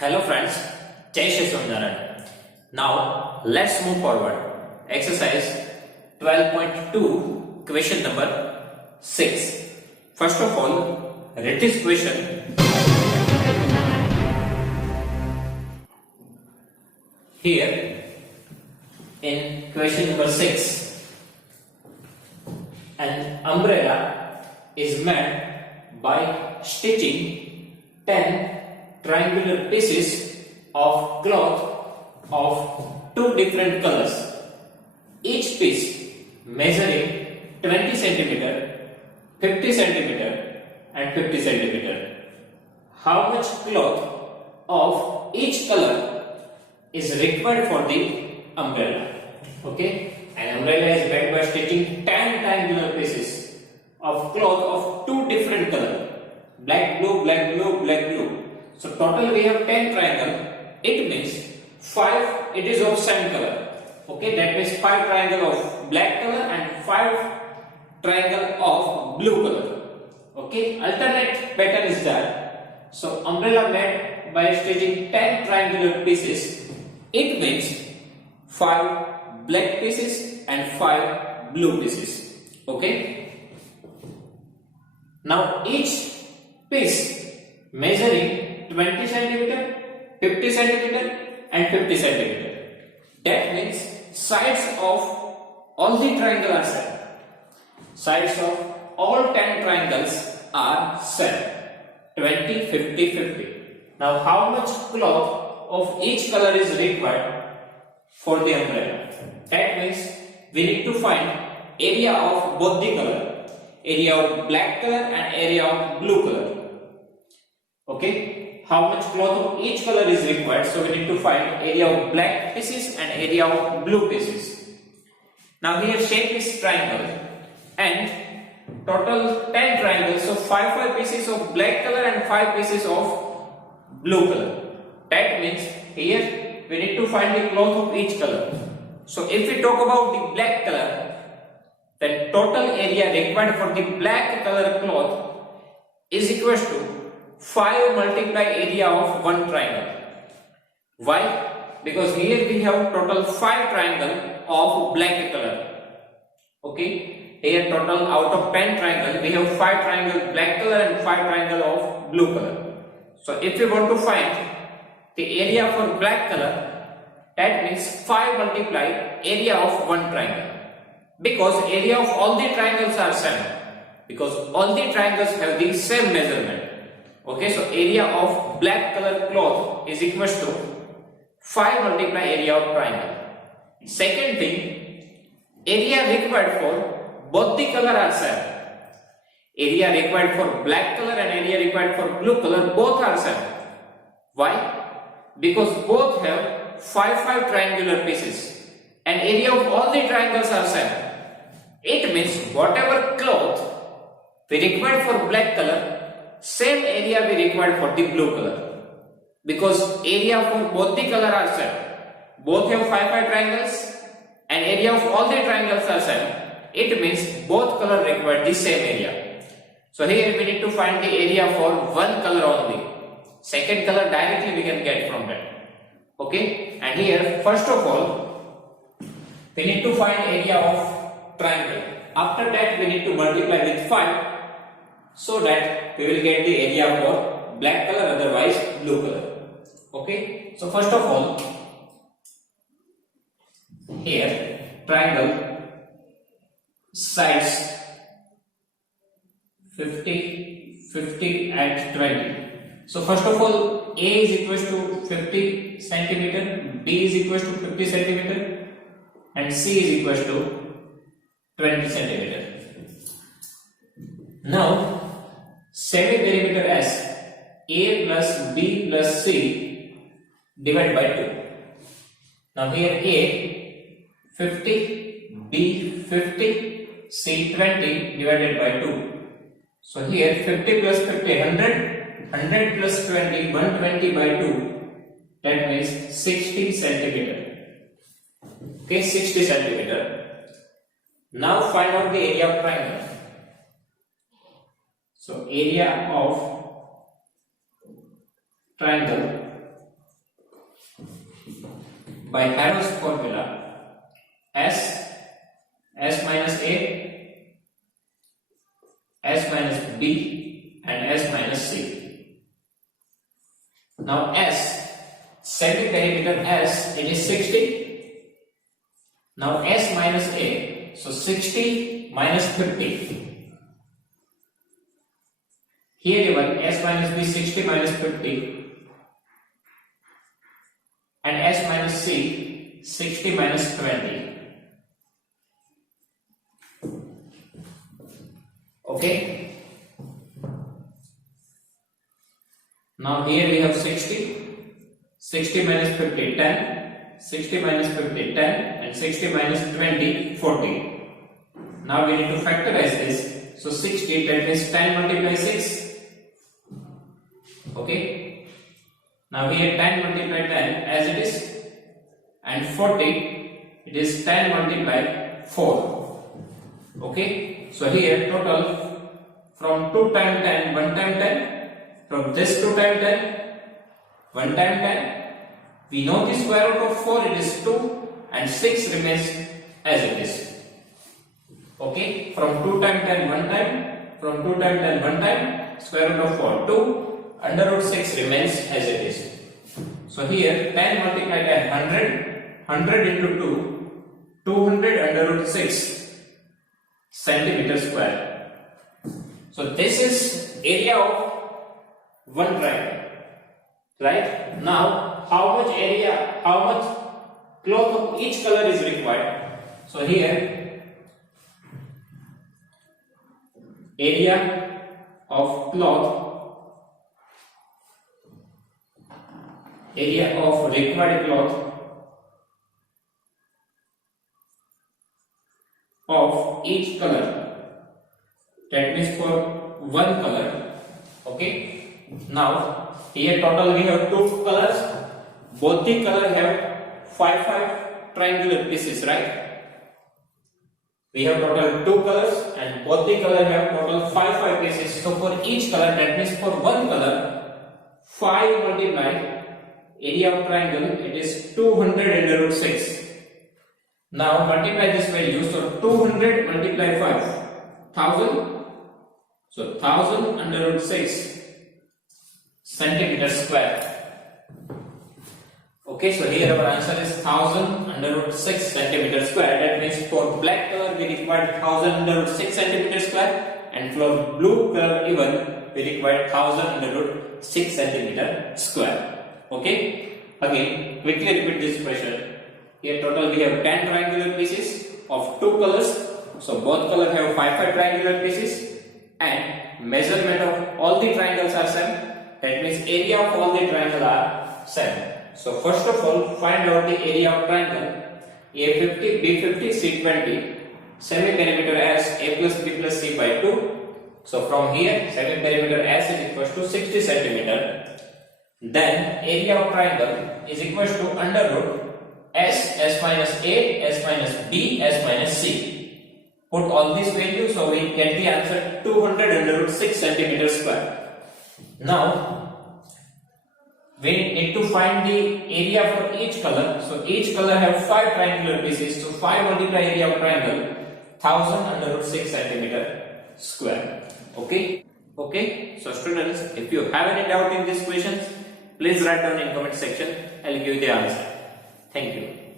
Hello friends, Jai Shri Swaminarayan. Now let's move forward. Exercise 12.2, question number 6. First of all, read this question. Here in question number 6, an umbrella is made by stitching 10 triangular pieces of cloth of two different colors, each piece measuring 20 centimeter, 50 centimeter and 50 centimeter. How much cloth of each color is required for the umbrella? Okay, an umbrella is made by stitching 10 triangular pieces of cloth of two different color, black, blue, black, blue, black, blue. So total we have 10 triangle. It means 5 it is of same color. Okay, that means 5 triangle of black color and 5 triangle of blue color. Okay, alternate pattern is there. So umbrella made by stitching 10 triangular pieces. It means 5 black pieces and 5 blue pieces. Okay. Now each piece measuring 20 centimeter, 50 centimeter and 50 centimeter. That means sides of all the triangle are same. Sides of all 10 triangles are same. 20, 50, 50. Now how much cloth of each color is required for the umbrella? That means we need to find area of both the color. Area of black color and area of blue color. Okay. How much cloth of each color is required? So we need to find area of black pieces and area of blue pieces. Now here shape is triangle and total 10 triangles. So 5 pieces of black color and 5 pieces of blue color. That means here we need to find the cloth of each color. So if we talk about the black color, then total area required for the black color cloth is equal to 5 multiply area of one triangle. Why? Because here we have total 5 triangle of black color. Okay, here total out of 10 triangle we have 5 triangle black color and 5 triangle of blue color. So if we want to find the area for black color, that means 5 multiply area of one triangle. Because area of all the triangles are same. Because all the triangles have the same measurement. Okay, so area of black color cloth is equal to 5 multiply area of triangle. Second thing, area required for both the color are same. Area required for black color and area required for blue color both are same. Why? Because both have 5 triangular pieces and area of all the triangles are same. It means whatever cloth we require for black color, same area we require for the blue color. Because area for both the color are same. Both have 5 triangles and area of all the triangles are same. It means both color require the same area. So here we need to find the area for one color only. Second color directly we can get from that. Okay, and here first of all we need to find area of triangle. After that we need to multiply with 5 so that we will get the area for black color, otherwise blue color. Okay, so first of all here triangle sides 50, 50 and 20. So first of all A is equal to 50 centimeter, B is equal to 50 centimeter and C is equal to 20 centimeter. Now semi-perimeter as A plus B plus C divided by 2. Now here A 50, B 50, C 20 divided by 2. So here 50 plus 50 100, 100 plus 20 120 by 2. That means 60 centimeter. Okay, 60 centimeter. Now find out the area of triangle. So area of triangle by Harrow's formula, S minus A, S minus B, and S minus C. Now second perimeter S, it is 60. Now S minus A, so 60 minus 50. Here given S minus B 60 minus 50 and S minus C 60 minus 20. Okay. Now here we have 60 minus 50 10, 60 minus 50 10, and 60 minus 20 40. Now we need to factorize this. So 60, that means 10 multiplied 6. Okay. Now here 10 multiplied 10 as it is, and 40, it is 10 multiplied 4. Okay. So here total from 2 times 10, 1 time 10, from this 2 times 10, 1 time 10, we know the square root of 4, it is 2, and 6 remains as it is. Okay, from 2 times 10, 1 time, from 2 times 10, 1 time, square root of 4, 2, under root 6 remains as it is. So here 10 multiplied 10, 100, 100 into 2, 200 under root 6 centimeter square. So this is area of one triangle, right? Now how much area, how much cloth of each color is required? So here area of cloth, area of required cloth of each color, that means for one color. Okay. Now here total we have two colors, both the color have 5 triangular pieces, right? We have total two colors and both the color have total 5 pieces. So for each color, that means for one color, 5 multiplied area of triangle, it is 200 under root 6. Now multiply this value. So 200 multiply 5, 1000. So 1000 under root 6 centimeter square. Okay, so here our answer is 1000 under root 6 centimeter square. That means for black color we required 1000 under root 6 centimeter square, and for blue color even we required 1000 under root 6 centimeter square. Okay, again quickly repeat this question. Here total we have 10 triangular pieces of two colors. So both color have 5 triangular pieces, and measurement of all the triangles are same. That means area of all the triangles are same. So first of all, find out the area of triangle A50, B50, C20, semi-perimeter as A plus B plus C by 2. So from here, semi-perimeter S is equal to 60 centimeter. Then area of triangle is equal to under root S minus A, S minus B, S minus C. Put all these values, so we get the answer 200 under root 6 centimeter square. Now we need to find the area for each color. So each color have 5 triangular pieces. So 5 multiply area of triangle, 1000 under root 6 centimeter square. Okay. Okay. So students, if you have any doubt in these questions, please write down in comment section. I'll give you the answer. Thank you.